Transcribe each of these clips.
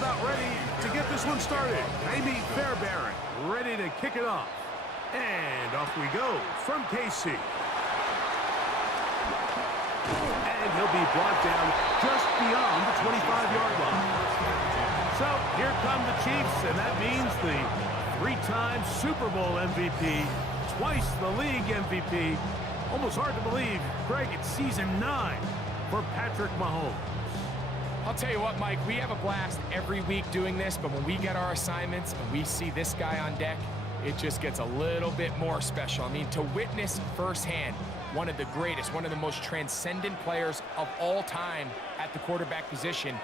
about ready to get this one started. Amy Fairbairn ready to kick it off. And off we go from KC. And he'll be brought down just beyond the 25-yard line. So here come the Chiefs, and that means the three-time Super Bowl MVP, twice the league MVP. Almost hard to believe, Greg, it's season 9 for Patrick Mahomes. I'll tell you what, Mike, we have a blast every week doing this, but when we get our assignments and we see this guy on deck, it just gets a little bit more special. I mean, to witness firsthand one of the greatest, one of the most transcendent players of all time at the quarterback position,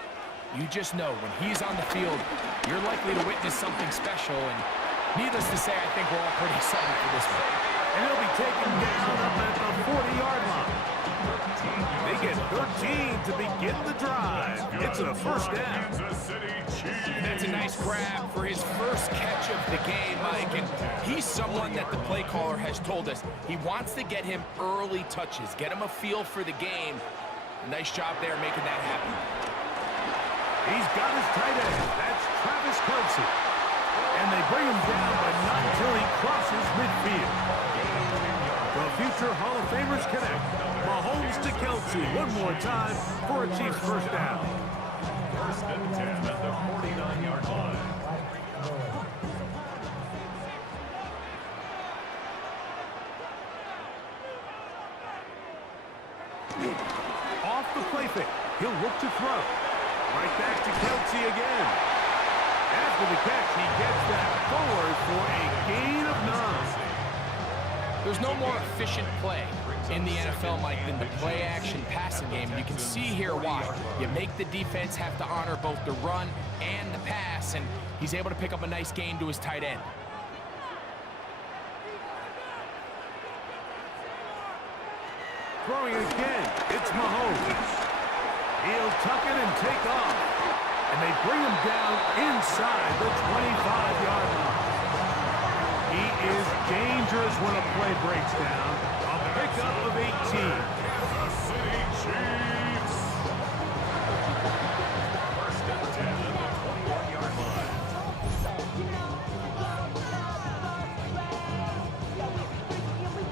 you just know when he's on the field, you're likely to witness something special. And needless to say, I think we're all pretty excited for this one. And he'll be taken down up at the 40-yard line. They get 13 to begin the drive. It's a first down. That's a nice grab for his first catch of the game, Mike. And he's someone that the play caller has told us he wants to get him early touches, get him a feel for the game. Nice job there making that happen. He's got his tight end. That's Travis Kelce. And they bring him down, but not until he crosses midfield. The future Hall of Famers connect. Mahomes to Kelce one more time for a Chiefs first down. First and 10 at the 49-yard line. Off the play fake. He'll look to throw. Right back to Kelce again. After the catch, he gets that forward for a gain of 9. There's no more efficient play in the NFL, Mike, than the play-action passing game. And you can see here why. You make the defense have to honor both the run and the pass, and he's able to pick up a nice gain to his tight end. Throwing again, it's Mahomes. He'll tuck it and take off. And they bring him down inside the 25-yard line. He is dangerous when a play breaks down. A pickup of 18. Kansas City Chiefs. First and 10 at the 21-yard line.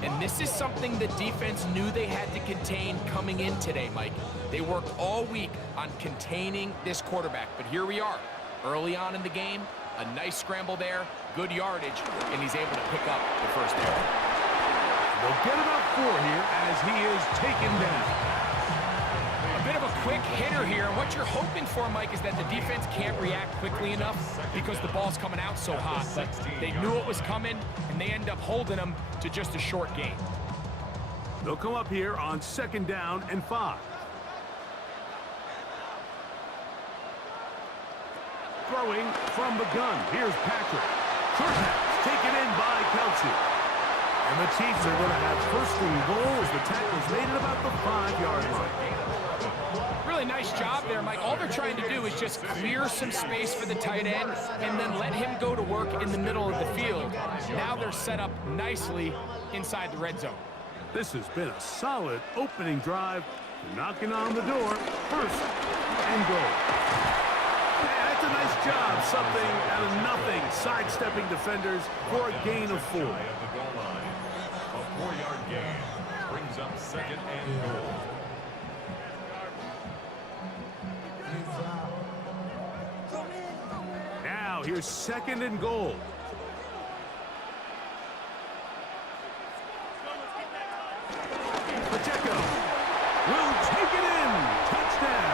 And this is something the defense knew they had to contain coming in today, Mike. They worked all week on containing this quarterback, but here we are. Early on in the game, a nice scramble there, good yardage, and he's able to pick up the first down. They'll get about 4 here as he is taken down. A bit of a quick hitter here, and what you're hoping for, Mike, is that the defense can't react quickly enough because the ball's coming out so hot. But they knew it was coming, and they end up holding him to just a short gain. They'll come up here on 2nd down and 5. Throwing from the gun. Here's Patrick. Short pass taken in by Kelce. And the Chiefs are going to have first and goal as the tackle's made at about the 5-yard line. Really nice job there, Mike. All they're trying to do is just clear some space for the tight end and then let him go to work in the middle of the field. Now they're set up nicely inside the red zone. This has been a solid opening drive. Knocking on the door. First and goal. That's a nice job. Something out of nothing. Sidestepping defenders for a gain of 4. A 4-yard gain brings up 2nd and goal. Now here's 2nd and goal. Pacheco will take it in. Touchdown.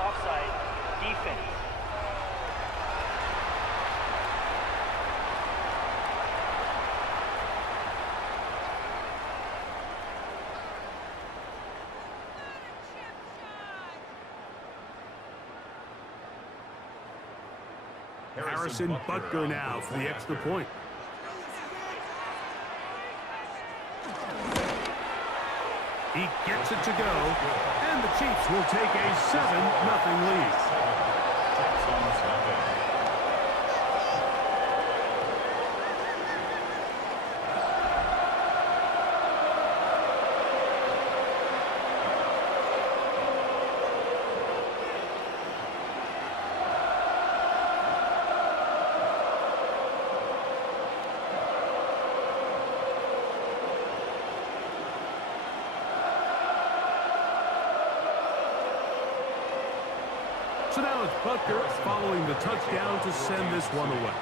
Offside, defense. Harrison Butker now for the extra point. He gets it to go, and the Chiefs will take a 7-0 lead. So now it's Butker following the touchdown to send this one away.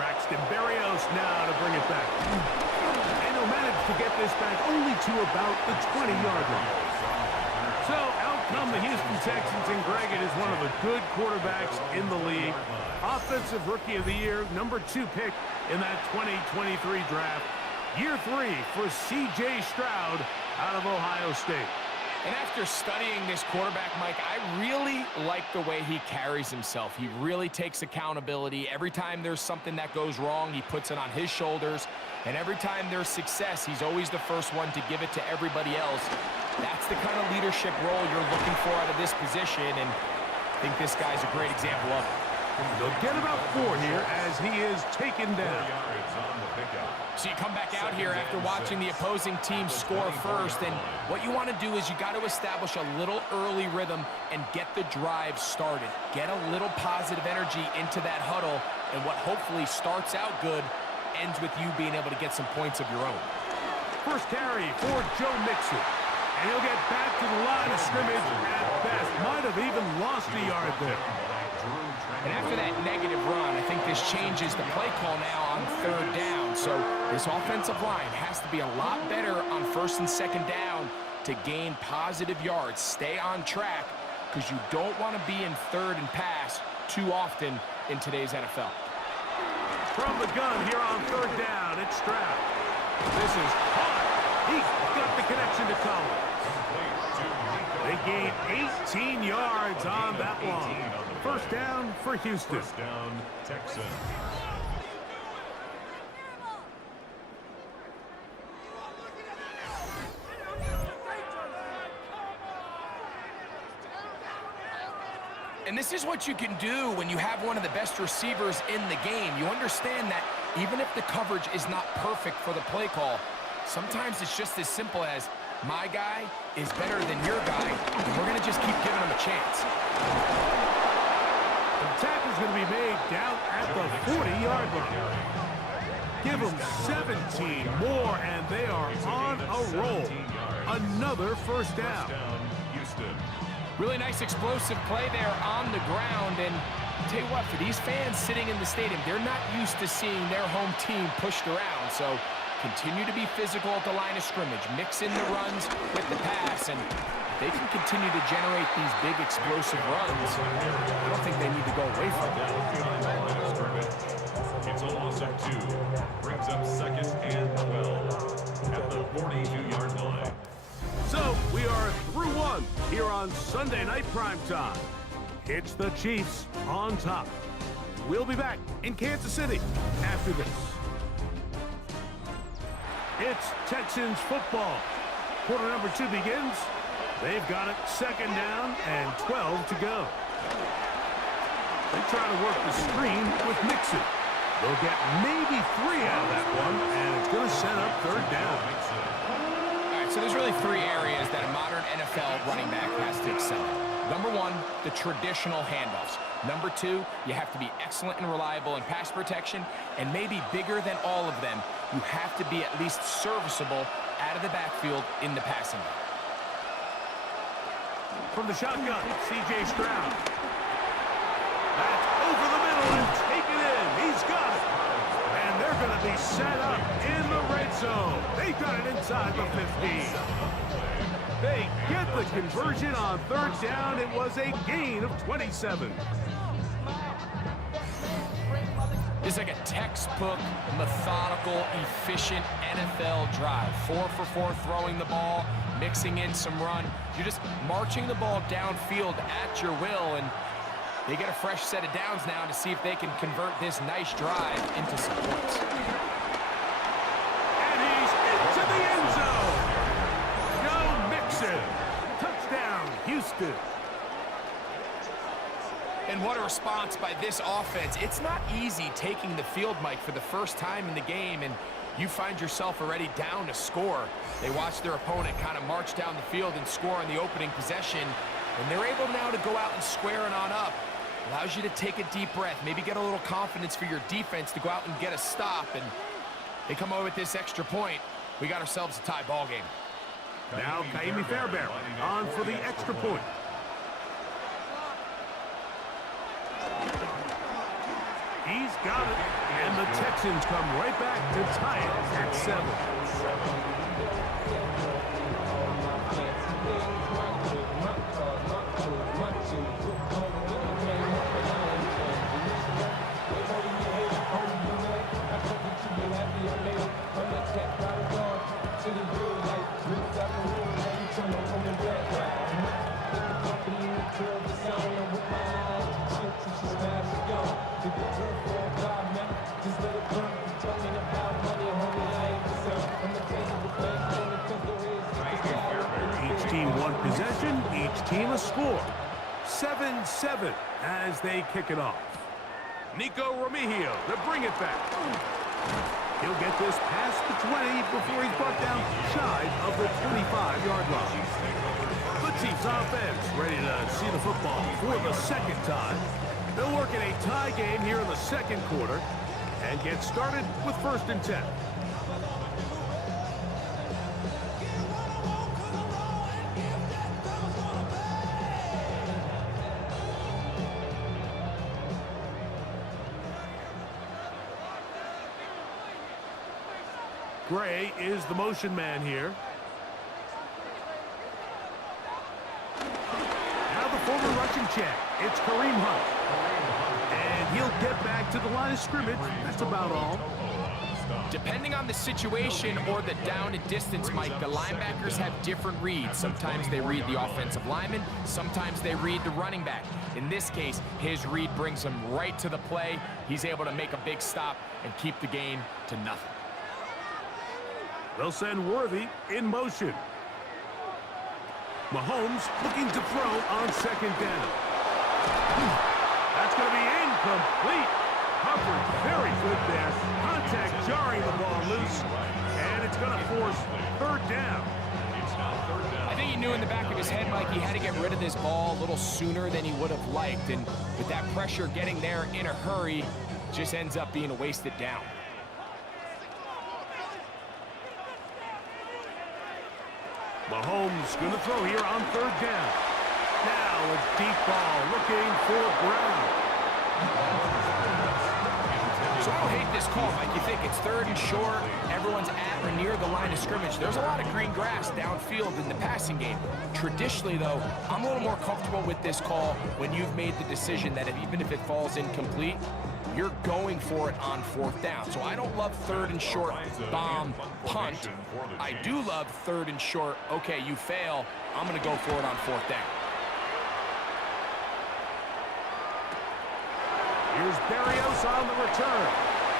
Braxton Berrios now to bring it back. And he'll manage to get this back only to about the 20-yard line. So out come the Houston Texans, and Greg, it is one of the good quarterbacks in the league. Offensive Rookie of the Year, #2 pick in that 2023 draft. Year 3 for C.J. Stroud out of Ohio State. And after studying this quarterback, Mike, I really like the way he carries himself. He really takes accountability. Every time there's something that goes wrong, he puts it on his shoulders. And every time there's success, he's always the first one to give it to everybody else. That's the kind of leadership role you're looking for out of this position, and I think this guy's a great example of it. They'll get about 4 here as he is taken down. So you come back out here after watching the opposing team score first, and what you want to do is you got to establish a little early rhythm and get the drive started. Get a little positive energy into that huddle, and what hopefully starts out good ends with you being able to get some points of your own. First carry for Joe Mixon. And he'll get back to the line of scrimmage at best. Might have even lost a yard there. And after that negative run, I think this changes the play call now on 3rd down. So this offensive line has to be a lot better on 1st and 2nd down to gain positive yards. Stay on track, because you don't want to be in 3rd and pass too often in today's NFL. From the gun here on 3rd down, it's Stroud. This is caught. He's got the connection to Collins. They gain 18 yards on that one. First down for Houston. First down, Texans. And this is what you can do when you have one of the best receivers in the game. You understand that even if the coverage is not perfect for the play call, sometimes it's just as simple as, my guy is better than your guy, and we're going to just keep giving him a chance. The tackle's going to be made down at the 40-yard line. Give them 17 more, and they are on a roll. Another first down. Houston. Really nice explosive play there on the ground, and I'll tell you what, for these fans sitting in the stadium, they're not used to seeing their home team pushed around, so continue to be physical at the line of scrimmage, mix in the runs with the pass, and if they can continue to generate these big explosive runs, I don't think they need to go away from it. It's a loss of 2. Brings up 2nd and 12 at the 42-yard line. So we are through 1 here on Sunday Night Primetime. It's the Chiefs on top. We'll be back in Kansas City after this. It's Texans football. Quarter number 2 begins. They've got it 2nd down and 12 to go. They try to work the screen with Mixon. They'll get maybe 3 out of that one, and it's going to set up 3rd down. All right, so there's really 3 areas that a modern NFL running back has to excel at. Number 1, the traditional handoffs. Number 2, you have to be excellent and reliable in pass protection, and maybe bigger than all of them, you have to be at least serviceable out of the backfield in the passing game. From the shotgun, C.J. Stroud. That's over the middle and taken in. He's got it. And they're going to be set up in the red zone. They got it inside the 15. They get the conversion on 3rd down. It was a gain of 27. It's like a textbook, methodical, efficient NFL drive. 4 for 4 throwing the ball, mixing in some run. You're just marching the ball downfield at your will, and they get a fresh set of downs now to see if they can convert this nice drive into some points. And he's into the end zone. Joe Mixon. Touchdown, Houston. And what a response by this offense. It's not easy taking the field, Mike, for the first time in the game, and you find yourself already down to score. They watch their opponent kind of march down the field and score on the opening possession, and they're able now to go out and square it on up. Allows you to take a deep breath, maybe get a little confidence for your defense to go out and get a stop, and they come away with this extra point. We got ourselves a tie ball game. Now Kaimi Fairbairn on for the extra point. He's got it, and the Texans come right back to tie it at 7. Each team one possession, each team a score. 7-7 as they kick it off. Nico Remigio to bring it back. He'll get this past the 20 before he's brought down shy of the 25-yard line. The Chiefs offense ready to see the football for the second time. They'll work in a tie game here in the second quarter and get started with 1st and 10. Gray is the motion man here. Now the former rushing champ, it's Kareem Hunt. And he'll get back to the line of scrimmage. That's about all. Depending on the situation or the down and distance, Mike, the linebackers have different reads. Sometimes they read the offensive lineman, sometimes they read the running back. In this case, his read brings him right to the play. He's able to make a big stop and keep the game to nothing. They'll send Worthy in motion. Mahomes looking to throw on 2nd down. That's going to be incomplete. Coverage very good there. Contact jarring the ball loose. And it's going to force 3rd down. I think he knew in the back of his head, Mike, he had to get rid of this ball a little sooner than he would have liked. And with that pressure getting there in a hurry, just ends up being a wasted down. Mahomes going to throw here on 3rd down. Now a deep ball looking for Brown. So I don't hate this call, Mike. You think it's 3rd and short, everyone's at or near the line of scrimmage. There's a lot of green grass downfield in the passing game. Traditionally, though, I'm a little more comfortable with this call when you've made the decision that even if it falls incomplete, you're going for it on 4th down. So I don't love 3rd and short, bomb, punt. I do love 3rd and short, okay, you fail, I'm going to go for it on 4th down. Here's Berrios on the return.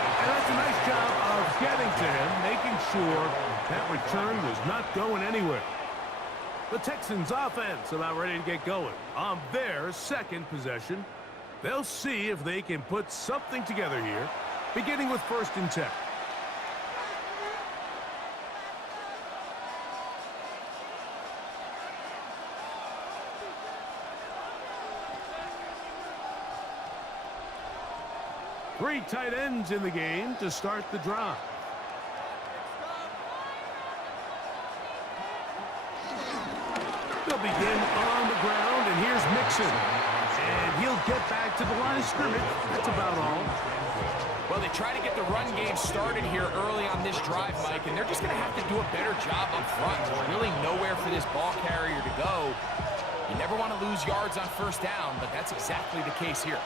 And that's a nice job of getting to him, making sure that return was not going anywhere. The Texans offense about ready to get going on their 2nd possession. They'll see if they can put something together here, beginning with 1st and 10. Three tight ends in the game to start the drive. They'll begin on the ground, and here's Mixon. And he'll get back to the line of scrimmage. That's about all. Well, they try to get the run game started here early on this drive, Mike, and they're just going to have to do a better job up front. There's really nowhere for this ball carrier to go. You never want to lose yards on 1st down, but that's exactly the case here.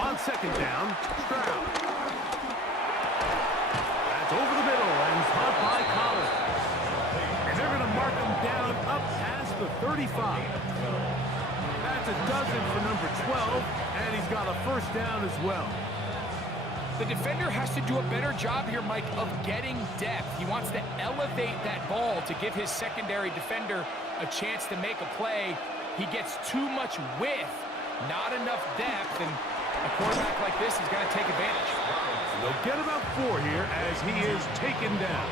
On 2nd down, Stroud. That's over the middle and caught by Collins. And they're going to mark him down up past the 35. That's a dozen for number 12, and he's got a 1st down as well. The defender has to do a better job here, Mike, of getting depth. He wants to elevate that ball to give his secondary defender a chance to make a play. He gets too much width, not enough depth, and a quarterback like this is going to take advantage. They'll get about 4 here as he is taken down.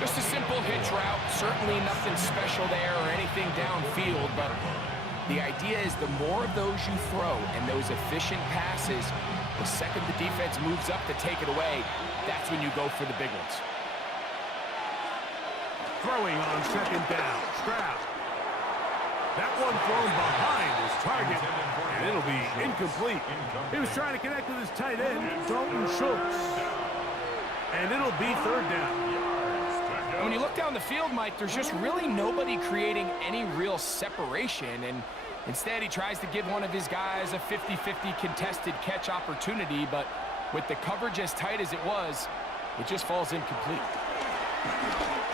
Just a simple hitch route. Certainly nothing special there or anything downfield, but The idea is the more of those you throw and those efficient passes, the second the defense moves up to take it away, that's when you go for the big ones. Throwing on second down. Stroud. That one thrown behind his target, and it'll be incomplete. He was trying to connect with his tight end, Dalton Schultz. And it'll be third down. When you look down the field, Mike, there's just really nobody creating any real separation, and instead he tries to give one of his guys a 50-50 contested catch opportunity, but with the coverage as tight as it was, it just falls incomplete.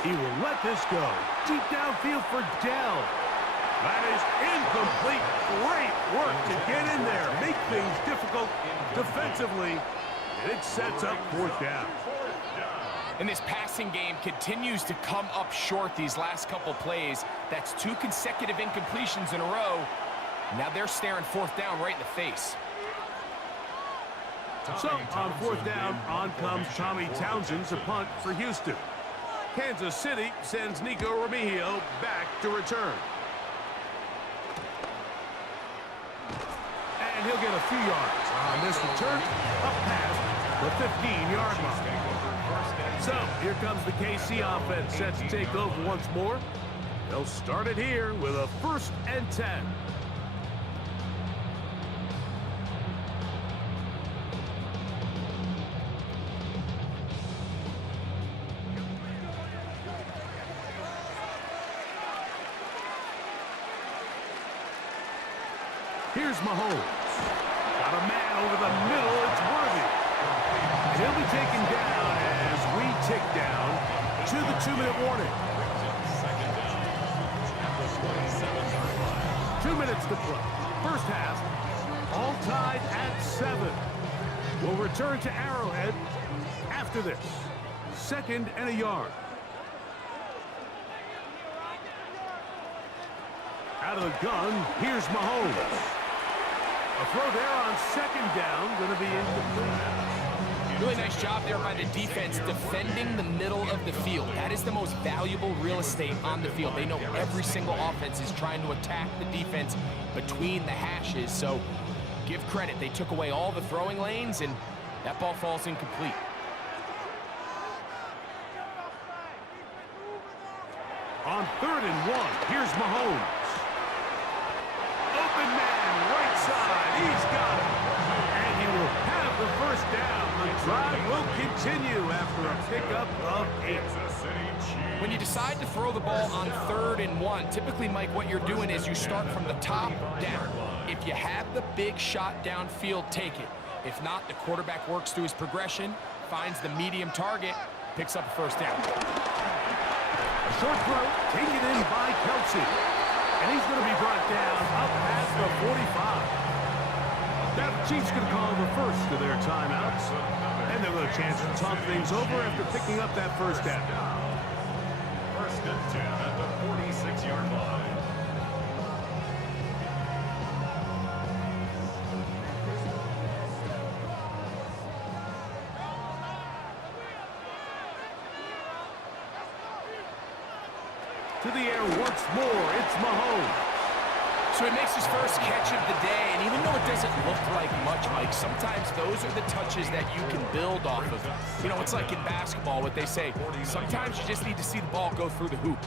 He will let this go. Deep downfield for Dell. That is incomplete. Great work to get in there, make things difficult defensively, and it sets up fourth down. And this passing game continues to come up short these last couple plays. That's 2 consecutive incompletions in a row. Now they're staring fourth down right in the face. So on fourth down, on comes Tommy Townsend to punt for Houston. Kansas City sends Nico Remigio back to return. And he'll get a few yards on this return, up past the 15-yard line. So here comes the KC offense set to take over once more. They'll start it here with a 1st and 10. Here's Mahomes. Got a man over the middle. It's Worthy. And he'll be taken down as we tick down to the 2-minute warning. 2 minutes to play. First half, all tied at 7. We'll return to Arrowhead after this. 2nd and a yard. Out of the gun, here's Mahomes. A throw there on 2nd down, going to be incomplete. Really nice job there by the defense defending the middle of the field. That is the most valuable real estate on the field. They know every single offense is trying to attack the defense between the hashes. So give credit. They took away all the throwing lanes, and that ball falls incomplete. On 3rd and 1, here's Mahomes. Open man, right side, he's got it. And he will have the first down. The drive will continue after a pickup of 8. When you decide to throw the ball on 3rd and 1, typically, Mike, what you're doing is you start from the top down. If you have the big shot downfield, take it. If not, the quarterback works through his progression, finds the medium target, picks up a first down. A short throw taken in by Kelsey. And he's going to be brought down up past the 45. That Chiefs going to call the first of their timeouts. And they'll have a chance to talk things over after picking up that first down. 1st and 10 at the 46-yard line. To the air once more, it's Mahomes. So he makes his first catch of the day, and even though it doesn't look like much, Mike, sometimes those are the touches that you can build off of. You know, it's like in basketball, what they say, sometimes you just need to see the ball go through the hoop.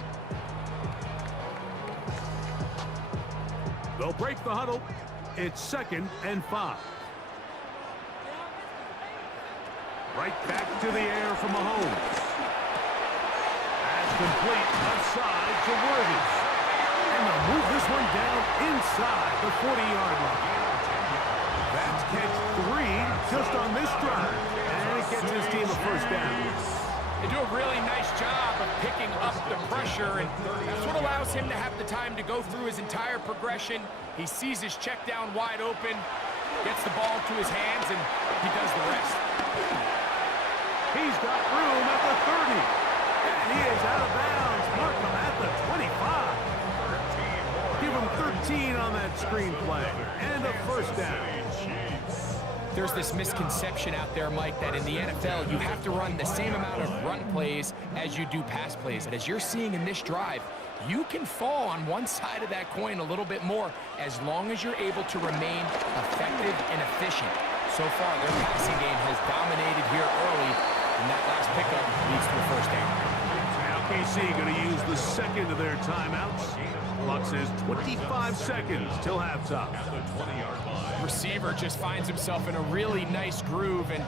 They'll break the huddle. It's 2nd and 5. Right back to the air for Mahomes. Complete left side to Worthy. And they'll move this one down inside the 40-yard line. That's catch 3 just on this drive. And it gets his team a first down. They do a really nice job of picking up the pressure, and that's what allows him to have the time to go through his entire progression. He sees his check down wide open, gets the ball to his hands, and he does the rest. He's got room at the 30. And he is out of bounds. Mark him at the 25. Give him 13 on that screenplay. And a first down. There's this misconception out there, Mike, that in the NFL, you have to run the same amount of run plays as you do pass plays. And as you're seeing in this drive, you can fall on one side of that coin a little bit more as long as you're able to remain effective and efficient. So far, their passing game has dominated here early, and that last pickup leads to a first down. Now KC going to use the second of their timeouts. Clock says 25 seconds till halftime. Receiver just finds himself in a really nice groove, and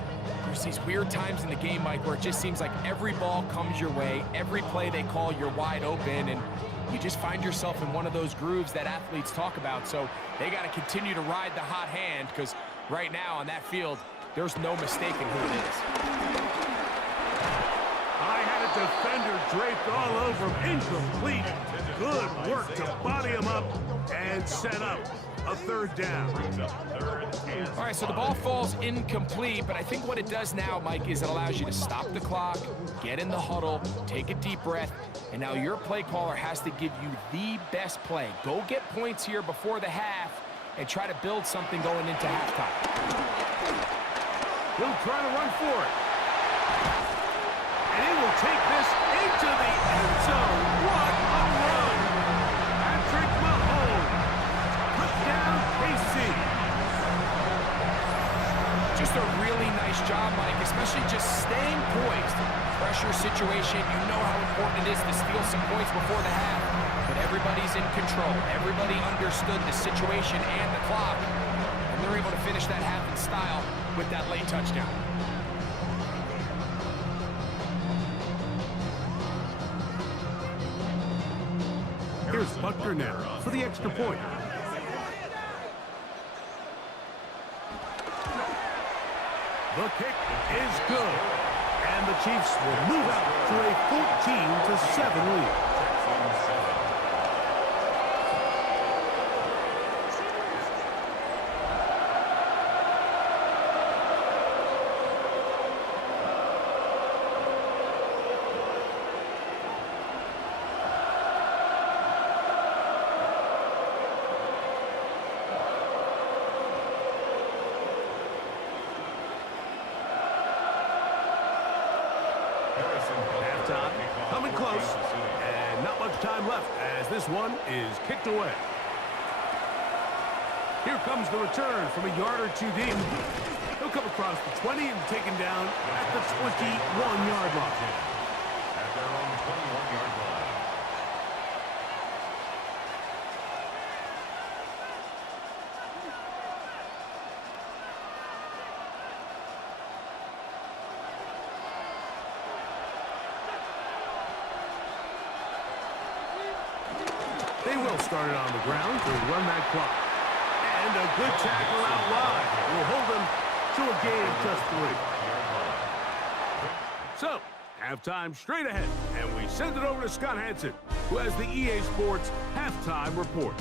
there's these weird times in the game, Mike, where it just seems like every ball comes your way, every play they call, you're wide open, and you just find yourself in one of those grooves that athletes talk about. So they got to continue to ride the hot hand, because right now on that field, there's no mistaking who it is. I had a defender draped all over him. Incomplete. Good work to body him up and set up a third down. All right, so the ball falls incomplete, but I think what it does now, Mike, is it allows you to stop the clock, get in the huddle, take a deep breath, and now your play caller has to give you the best play. Go get points here before the half and try to build something going into halftime. He'll try to run for it. And he will take this into the end zone. What a run! Patrick Mahomes. Touchdown, KC. Just a really nice job, Mike, especially just staying poised. Pressure situation, you know how important it is to steal some points before the half. But everybody's in control. Everybody understood the situation and the clock. And they're able to finish that half in style with that late touchdown. Here's Butker now for the extra point. The kick is good. And the Chiefs will move out to a 14-7 lead. Halftime coming close, and not much time left as this one is kicked away. Here comes the return from a yard or two deep. He'll come across the 20 and taken down at the 21-yard line. At their own 21-yard line. They will start it on the ground to run that clock. And a good tackle out wide will hold them to a gain of just 3. So, halftime straight ahead, and we send it over to Scott Hansen, who has the EA Sports Halftime Report.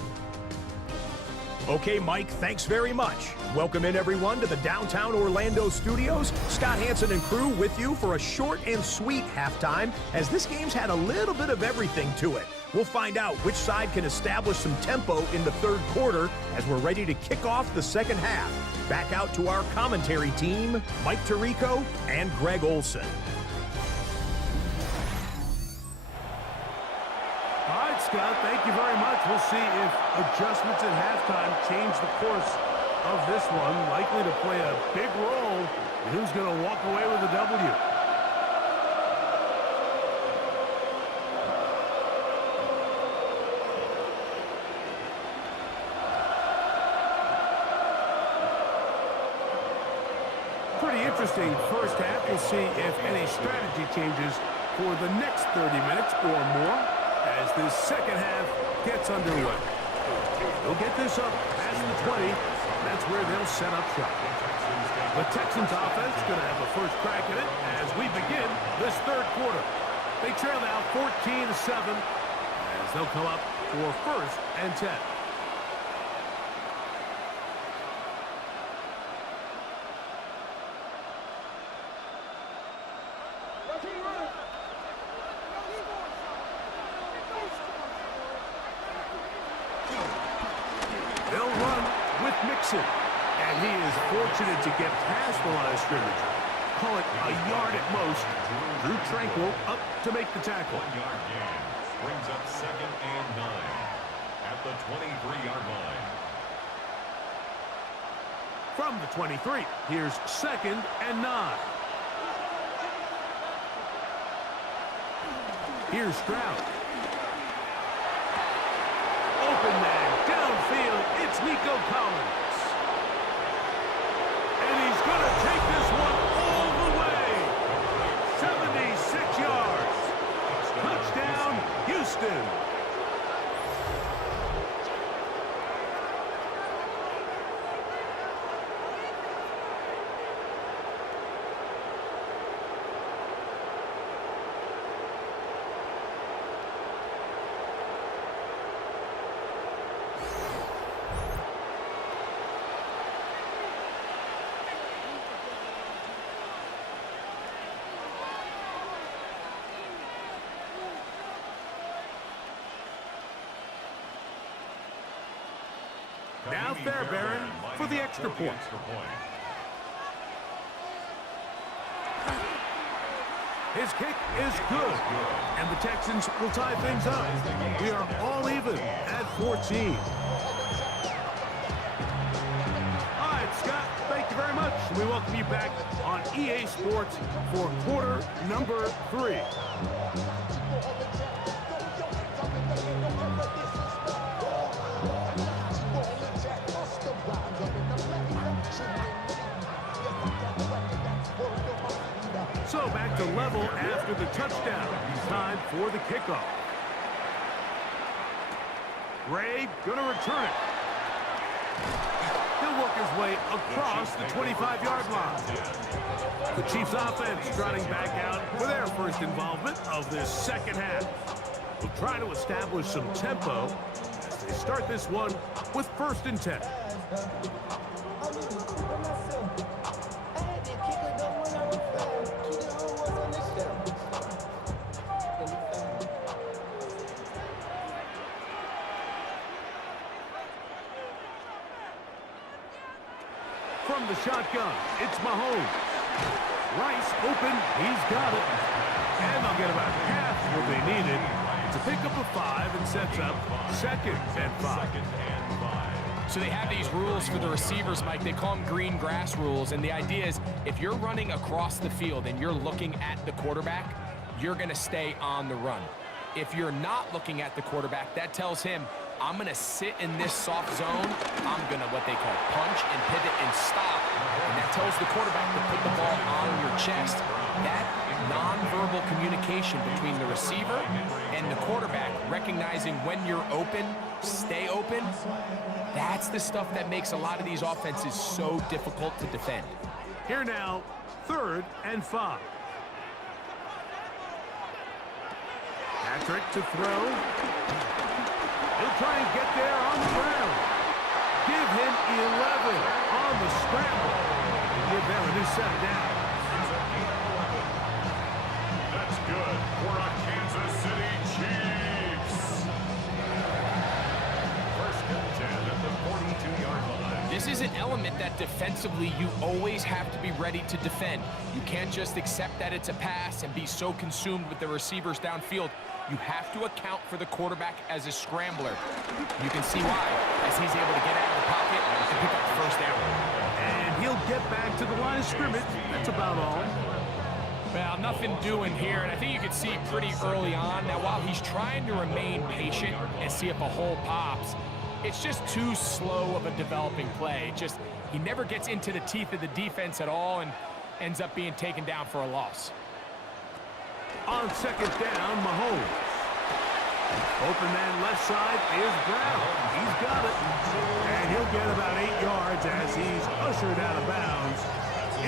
Okay, Mike, thanks very much. Welcome in, everyone, to the downtown Orlando studios. Scott Hansen and crew with you for a short and sweet halftime, as this game's had a little bit of everything to it. We'll find out which side can establish some tempo in the third quarter as we're ready to kick off the second half. Back out to our commentary team, Mike Tirico and Greg Olson. All right, Scott, thank you very much. We'll see if adjustments at halftime change the course of this one. Likely to play a big role. Who's going to walk away with a W? Pretty interesting first half. We'll see if any strategy changes for the next 30 minutes or more as this second half gets underway. They'll get this up past the 20. That's where they'll set up shop. The Texans offense is going to have a first crack at it as we begin this third quarter. They trail now 14-7 as they'll come up for first and 10. They'll run with Mixon, and he is fortunate to get past the line of scrimmage. Call it a yard at most. Drew Tranquil up to make the tackle. 1-yard gain brings up second the 23-yard line. From the 23, here's 2nd and 9. Here's Stroud. Open man, downfield, it's Nico Collins. And he's going to take this one all the way. 76 yards. Touchdown, Houston. Now Fairbairn for the extra point. His kick is good, and the Texans will tie things up. We are all even at 14. All right, Scott, thank you very much. We welcome you back on EA Sports for quarter number 3. So back to level after the touchdown. Time for the kickoff. Ray gonna return it. He'll work his way across the 25-yard line. The Chiefs offense trotting back out for their first involvement of this second half. They'll try to establish some tempo as they start this one with 1st and 10. From the shotgun, it's Mahomes. Rice open, he's got it. And they'll get about half what they needed to pick up a 5 and sets up 2nd and 5. So they have these rules for the receivers, Mike. They call them green grass rules. And the idea is if you're running across the field and you're looking at the quarterback, you're going to stay on the run. If you're not looking at the quarterback, that tells him, I'm going to sit in this soft zone. I'm going to what they call punch and pivot and stop. And that tells the quarterback to put the ball on your chest. That nonverbal communication between the receiver and the quarterback, recognizing when you're open, stay open, that's the stuff that makes a lot of these offenses so difficult to defend. Here now, 3rd and 5. Patrick to throw. He'll try and get there on the ground. Give him 11 on the scramble. And give them a new set down. That's good for a Kansas City Chiefs. 1st and 10 at the 42-yard line. This is an element that defensively you always have to be ready to defend. You can't just accept that it's a pass and be so consumed with the receivers downfield. You have to account for the quarterback as a scrambler. You can see why, as he's able to get out of the pocket and pick up the 1st down. And he'll get back to the line of scrimmage. That's about all. Well, nothing doing here, and I think you can see pretty early on. Now, while he's trying to remain patient and see if a hole pops, it's just too slow of a developing play. He never gets into the teeth of the defense at all and ends up being taken down for a loss. On 2nd down, Mahomes. Open man left side is Brown. He's got it. And he'll get about 8 yards as he's ushered out of bounds.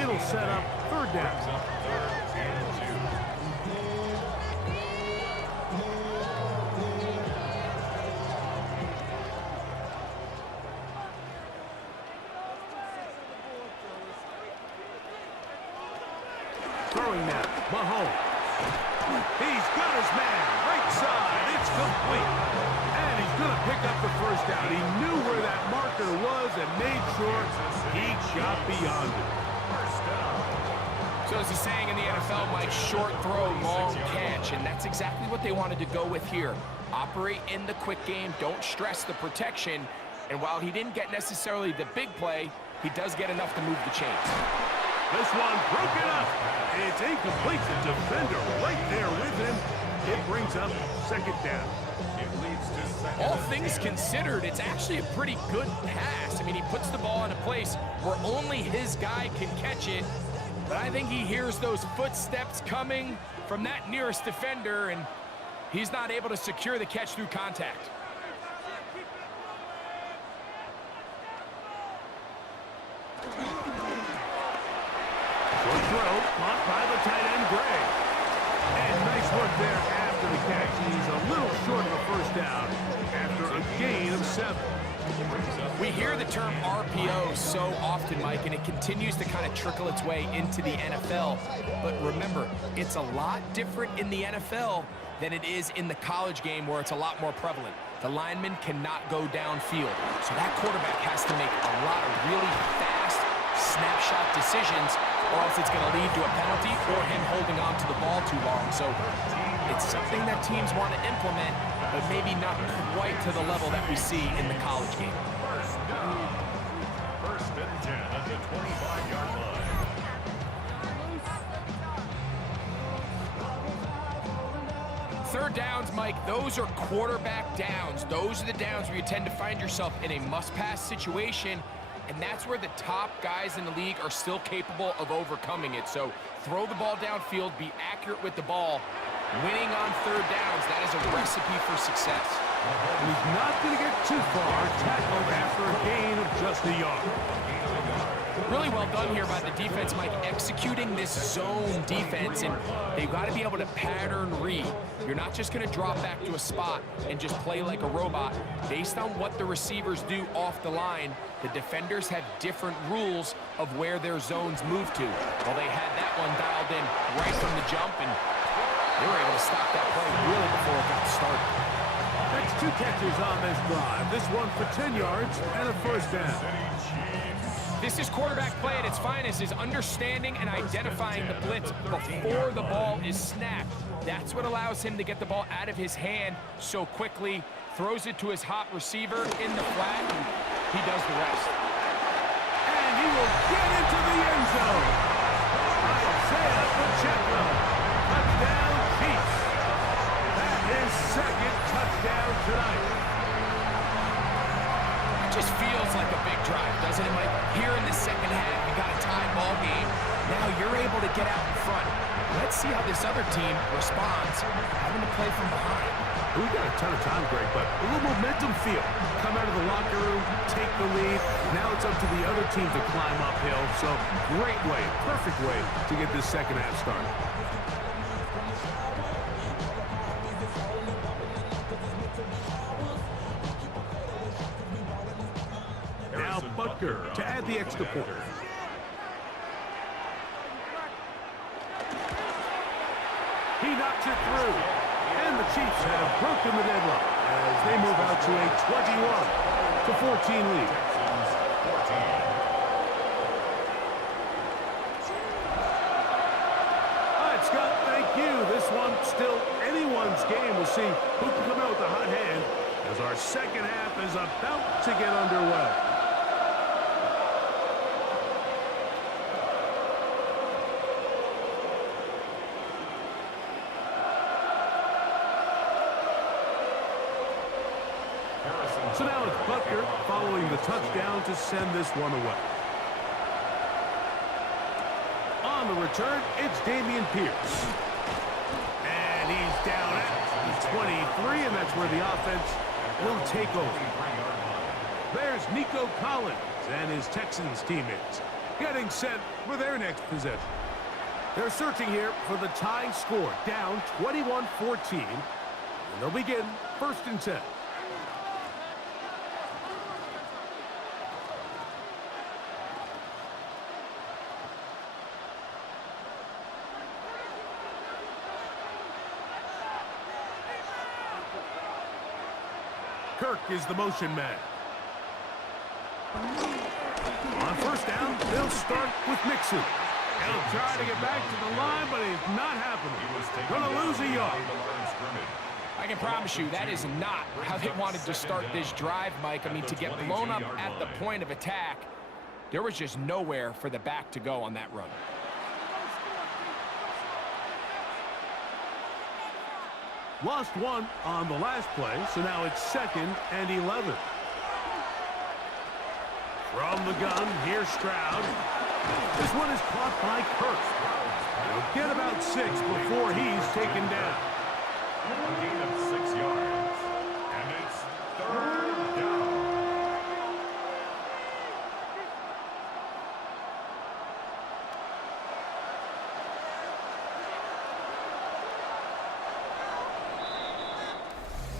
It'll set up 3rd down. Throwing now, Mahomes. He's got his man, right side, it's complete. And he's going to pick up the 1st down. He knew where that marker was and made sure he got beyond it. So as the saying in the NFL, Mike, short throw, long catch, and that's exactly what they wanted to go with here. operate in the quick game, don't stress the protection, and while he didn't get necessarily the big play, he does get enough to move the chains. This one broken up. It's incomplete. The defender right there with him. It brings up second down. It leads to second. All things considered, it's actually a pretty good pass. I mean, he puts the ball in a place where only his guy can catch it. But I think he hears those footsteps coming from that nearest defender, and he's not able to secure the catch through contact. Short throw, caught by the tight end, Gray. And nice work there after the catch. He's a little short of a first down after a gain of 7. We hear the term RPO so often, Mike, and it continues to kind of trickle its way into the NFL. But remember, it's a lot different in the NFL than it is in the college game where it's a lot more prevalent. The lineman cannot go downfield, so that quarterback has to make a lot of really fast snapshot decisions, or else it's going to lead to a penalty or him holding on to the ball too long. So it's something that teams want to implement, but maybe not quite to the level that we see in the college game. First and 10 at the 25-yard line. Third downs, Mike, those are quarterback downs. Those are the downs where you tend to find yourself in a must-pass situation, and that's where the top guys in the league are still capable of overcoming it. So throw the ball downfield, be accurate with the ball. Winning on third downs, that is a recipe for success. He's not going to get too far. Tackled after a gain of just a yard. Really well done here by the defense, Mike, executing this zone defense, and they've got to be able to pattern read. You're not just going to drop back to a spot and just play like a robot. Based on what the receivers do off the line, the defenders have different rules of where their zones move to. Well, they had that one dialed in right from the jump, and they were able to stop that play really before it got started. That's 2 catches on this drive. This one for 10 yards and a first down. This is quarterback play at its finest, is understanding and identifying the blitz before the ball is snapped. That's what allows him to get the ball out of his hand so quickly, throws it to his hot receiver in the flat, and he does the rest. And he will get into the end zone. Isaiah Pacheco. Touchdown, Chiefs. That is second touchdown tonight. It just feels like a big drive, doesn't it, Mike? Here in the second half, you got a tie ball game. Now you're able to get out in front. Let's see how this other team responds, having to play from behind. We've got a ton of time, Greg, but a little momentum feel. Come out of the locker room, take the lead. Now it's up to the other team to climb uphill. So great way, perfect way to get this second half started. Now Butker to add the extra point. He knocks it through. And the Chiefs have broken the deadlock as they move out to a 21-14 lead. All right, Scott, thank you. This one still anyone's game. We'll see who can come out with the hot hand as our second half is about to get underway. So now it's Butker following the touchdown to send this one away. On the return, it's Dameon Pierce. And he's down at the 23, and that's where the offense will take over. There's Nico Collins and his Texans teammates getting set for their next possession. They're searching here for the tying score, down 21-14. And they'll begin 1st and 10. Kirk is the motion man. On 1st down, they'll start with Mixon. He'll try to get back to the line, but it's not happening. Gonna lose a yard. I I can promise you that is not how they wanted to start this drive, Mike. I mean, to get blown up at the point of attack, there was just nowhere for the back to go on that run. Lost one on the last play, so now it's 2nd and 11. From the gun, here's Stroud. This one is caught by Kurtz. He'll get about 6 before he's taken down. A gain of 6 yards. And it's 3rd down.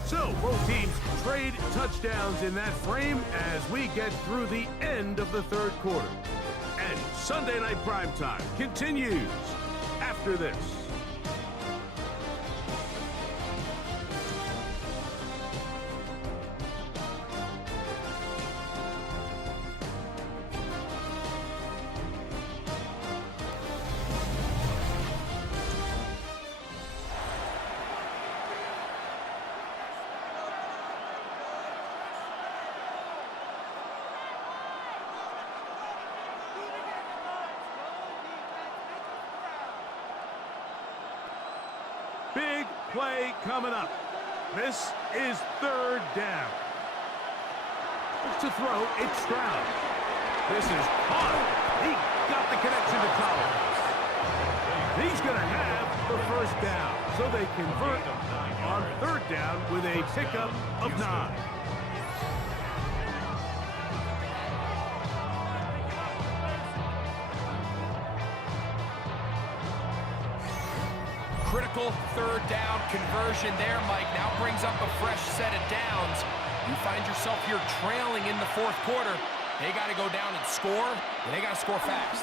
So, both teams trade touchdowns in that frame as we get through the end of the 3rd quarter. And Sunday Night Primetime continues after this. Big play coming up. This is 3rd down. To throw, it's Stroud. This is caught. He got the connection to Collins. He's going to have the 1st down. So they convert on 3rd down with a pickup of 9. Critical 3rd down conversion there, Mike. Now brings up a fresh set of downs. You find yourself here trailing in the 4th quarter. They got to go down and score, and they got to score fast.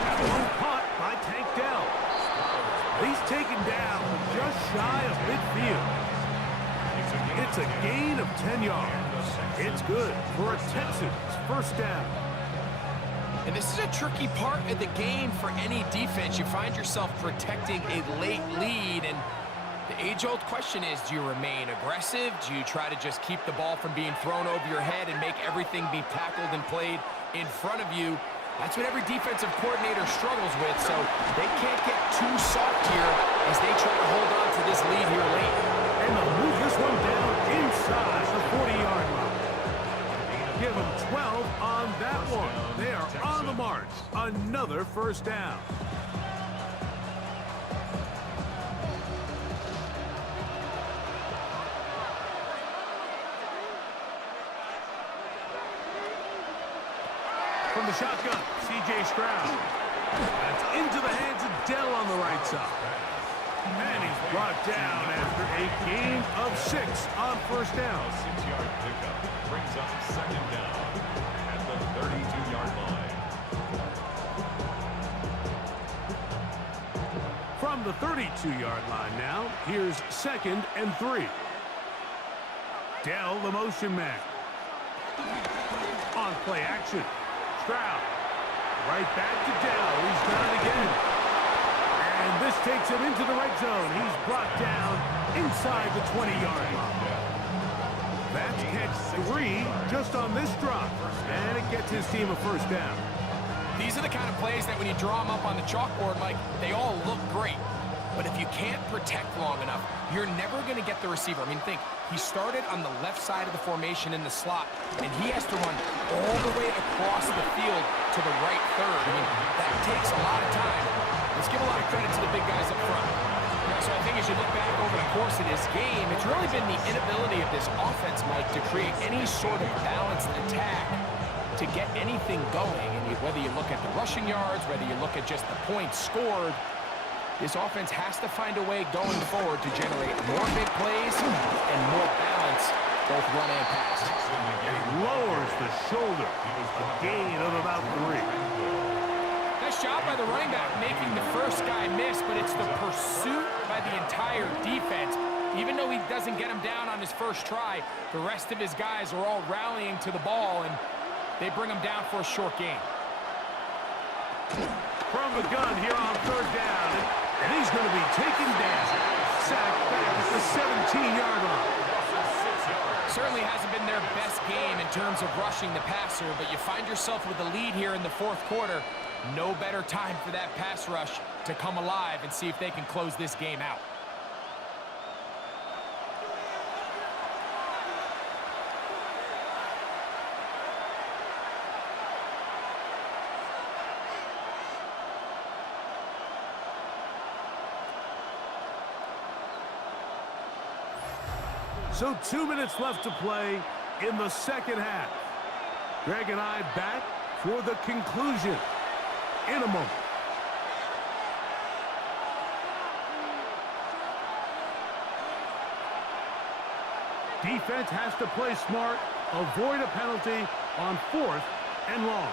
That one caught by Tank Dell. He's taken down just shy of midfield. It's a gain of 10 yards. It's good for a Texans 1st down. And this is a tricky part of the game for any defense. You find yourself protecting a late lead, and the age-old question is, do you remain aggressive? Do you try to just keep the ball from being thrown over your head and make everything be tackled and played in front of you? That's what every defensive coordinator struggles with, so they can't get too soft here as they try to hold on to this lead here late. And they'll move this one down inside the 40-yard line. Give them 12 on that one. They are on the march. Another 1st down. From the shotgun, C.J. Stroud. That's into the hands of Dell on the right side. And he's brought down after a gain of 6 on 1st down. A 6-yard pickup brings up 2nd down at the 32-yard line. From the 32-yard line now, here's 2nd and 3. Dell, the motion man. On play action. Stroud. Right back to Dell. He's done it again. And this takes him into the red zone. He's brought down inside the 20-yard line. That's catch 3 just on this drop. And it gets his team a 1st down. These are the kind of plays that when you draw them up on the chalkboard, Mike, they all look great. But if you can't protect long enough, you're never going to get the receiver. I mean, think, he started on the left side of the formation in the slot, and he has to run all the way across the field to the right third. I mean, that takes a lot of time. Let's give a lot of credit to the big guys up front. So I think as you look back over the course of this game, it's really been the inability of this offense, Mike, to create any sort of balanced attack to get anything going. And whether you look at the rushing yards, whether you look at just the points scored, this offense has to find a way going forward to generate more big plays and more balance, both run and pass. And he lowers the shoulder. A gain of about 3. Nice job by the running back making the first guy miss, but it's the pursuit by the entire defense. Even though he doesn't get him down on his first try, the rest of his guys are all rallying to the ball, and they bring him down for a short gain. From the gun here on 3rd down, and he's going to be taken down. sacked back at the 17-yard line. Certainly hasn't been their best game in terms of rushing the passer, but you find yourself with a lead here in the fourth quarter. No better time for that pass rush to come alive and see if they can close this game out. So 2 minutes left to play in the second half. Greg and I back for the conclusion in a moment. Defense has to play smart, avoid a penalty on 4th and long.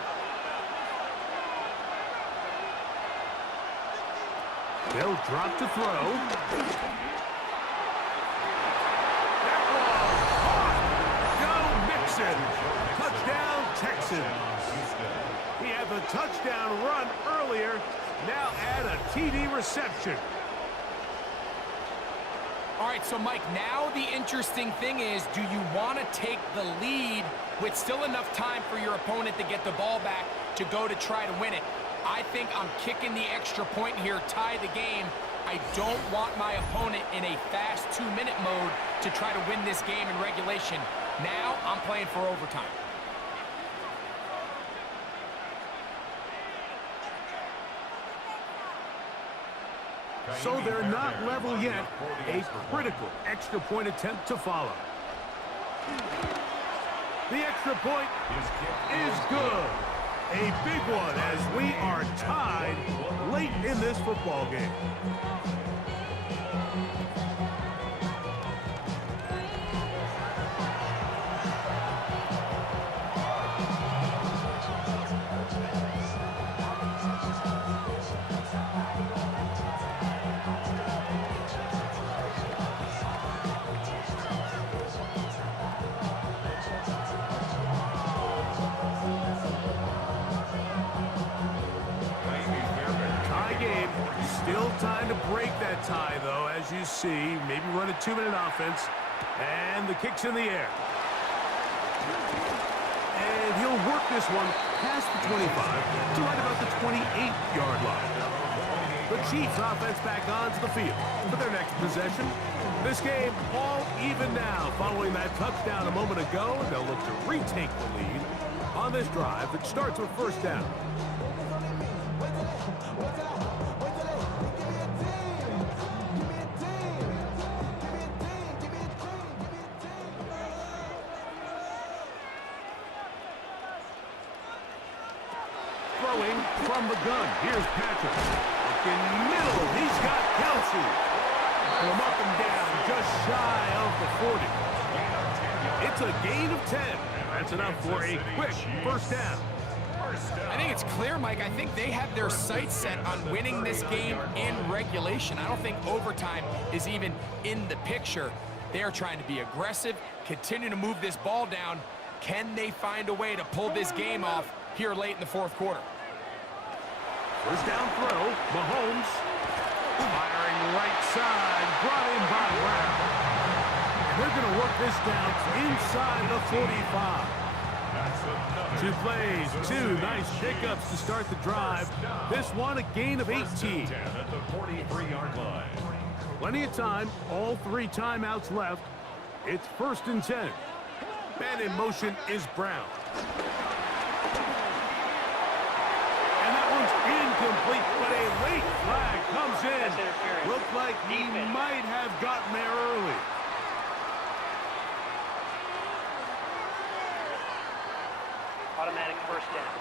They'll drop to throw. Touchdown, Texans. He had the touchdown run earlier. Now add a TD reception. All right, so Mike, now the interesting thing is, do you want to take the lead with still enough time for your opponent to get the ball back to go to try to win it? I think I'm kicking the extra point here, tie the game. I don't want my opponent in a fast 2-minute mode to try to win this game in regulation. Now I'm playing for overtime. So they're not level yet. A critical extra point attempt to follow. The extra point is good. A big one as we are tied late in this football game. Still time to break that tie, though, as you see. Maybe run a 2-minute offense. And the kick's in the air. And he'll work this one past the 25 to right about the 28-yard line. The Chiefs offense back onto the field for their next possession. This game all even now following that touchdown a moment ago. They'll look to retake the lead on this drive that starts with first down. Throwing from the gun. Here's Patrick. In the middle, he's got Kelsey. From up and down, just shy of the 40. It's a gain of 10. That's enough for a quick first down. I think it's clear, Mike. I think they have their sights set on winning this game in regulation. I don't think overtime is even in the picture. They are trying to be aggressive, continue to move this ball down. Can they find a way to pull this game off here late in the fourth quarter? First down throw, Mahomes firing right side, brought in by Brown. And they're going to work this down inside the 45. 2 plays, 2 nice pickups to start the drive. This one a gain of 18. At the 43-yard line. Plenty of time, all 3 timeouts left. It's 1st and 10. Man in motion is Brown. Incomplete, but a late flag comes in. Looked like he might have gotten there early. Automatic first down.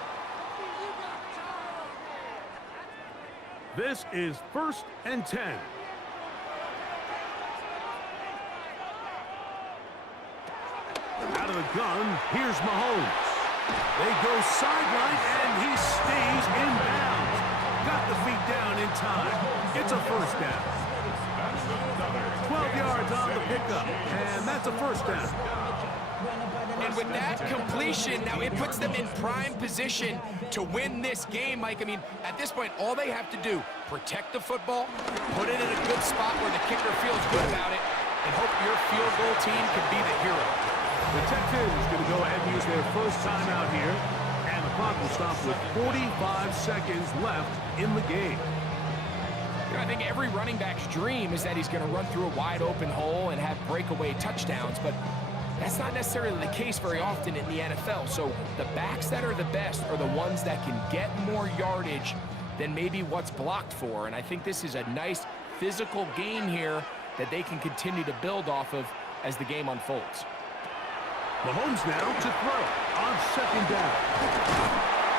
This is 1st and 10. Out of the gun, here's Mahomes. They go sideline, and he stays inbounds. Got the feet down in time. It's a first down. 12 yards on the pickup, and that's a first down. And with that completion, now it puts them in prime position to win this game, Mike. I mean, at this point, all they have to do, protect the football, put it in a good spot where the kicker feels good about it, and hope your field goal team can be the hero. The Texans going to go ahead and use their first timeout here, and the clock will stop with 45 seconds left in the game. You know, I think every running back's dream is that he's going to run through a wide open hole and have breakaway touchdowns, but that's not necessarily the case very often in the NFL. So the backs that are the best are the ones that can get more yardage than maybe what's blocked for. And I think this is a nice physical game here that they can continue to build off of as the game unfolds. Mahomes now to throw on second down.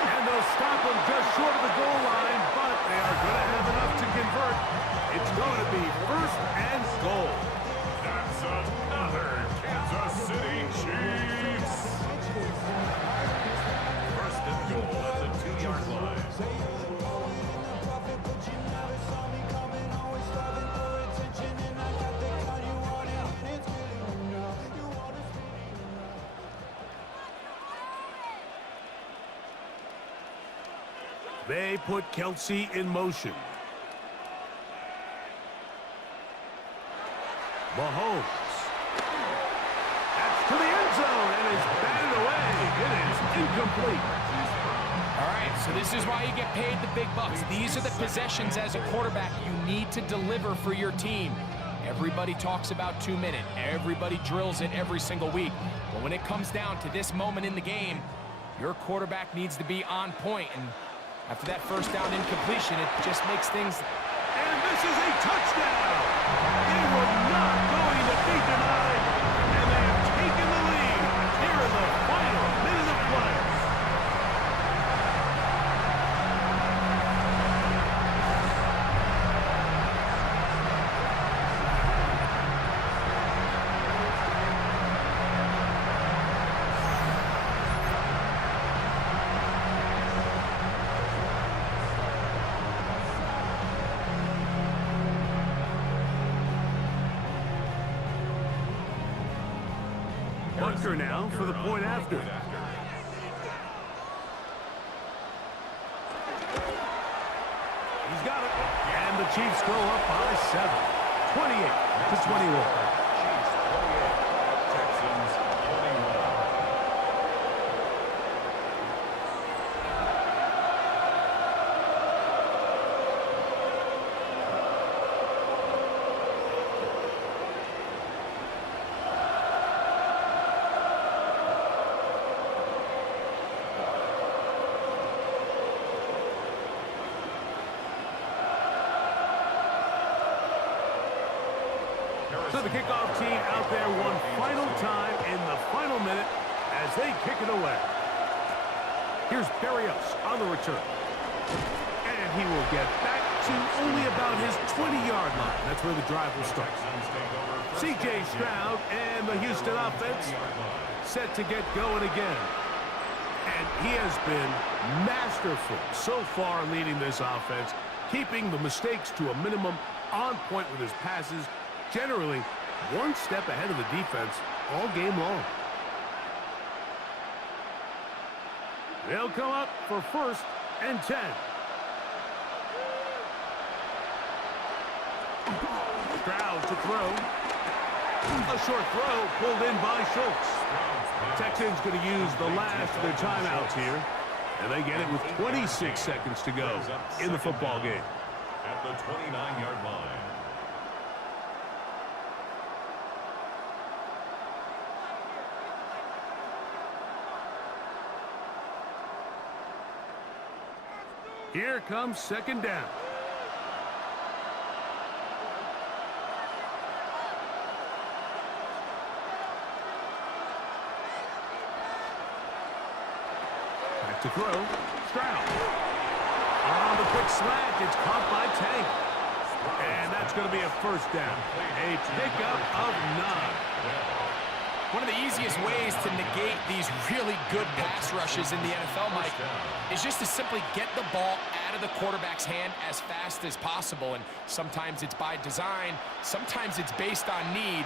And they'll stop him just short of the goal line, but they are going to have enough to convert. It's going to be first and goal. That's another Kansas City Chiefs. First and goal at the 2-yard line. They put Kelsey in motion. Mahomes. That's to the end zone and is batted away. It is incomplete. All right, so this is why you get paid the big bucks. These are the possessions as a quarterback you need to deliver for your team. Everybody talks about 2-minute. Everybody drills it every single week. But when it comes down to this moment in the game, your quarterback needs to be on point. And after that first down incompletion, it just makes things... And this is a touchdown! They were not going to be denied, and they have taken the lead here in the final minute of play. Bunker now for the point after. He's got it. And the Chiefs go up by 7. 28-21. Chiefs 28, Texans 21. So the kickoff team out there one final time in the final minute as they kick it away. Here's Berrios on the return. And he will get back to only about his 20-yard line. That's where the drive will start. C.J. Stroud and the Houston offense set to get going again. And he has been masterful so far leading this offense, keeping the mistakes to a minimum, on point with his passes, generally one step ahead of the defense all game long. They'll come up for first and 10. Stroud to throw. A short throw pulled in by Schultz. Texans going to use the last of their timeouts here, and they get it with 26 seconds to go in the football game. At the 29-yard line. Here comes second down. Back to throw. Stroud. On the quick slant, it's caught by Tank. And that's going to be a first down. A pickup of 9. One of the easiest ways to negate these really good pass rushes in the NFL, Mike, is just to simply get the ball out of the quarterback's hand as fast as possible. And sometimes it's by design, sometimes it's based on need.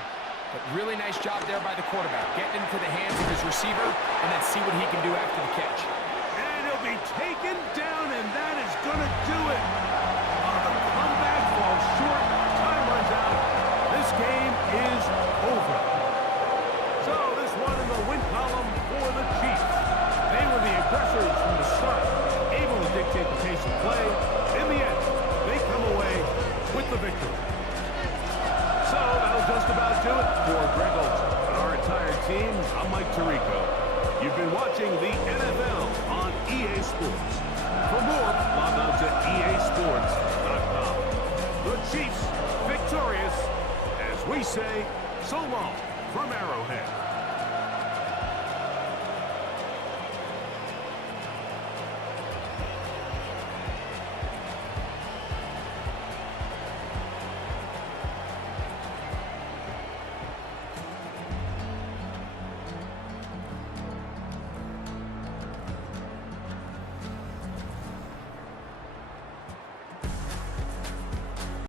But really nice job there by the quarterback, getting into the hands of his receiver and then see what he can do after the catch. And he'll be taken down, and that is going to do it. The comeback falls short. Time runs out. This game is over. So this one in the win column for the Chiefs. They were the aggressors from the start, able to dictate the pace of play. In the end, they come away with the victory. So that'll just about do it for Greg Olsen and our entire team. I'm Mike Tirico. You've been watching the NFL on EA Sports. For more, log on to easports.com. The Chiefs victorious, as we say, so long from Arrowhead.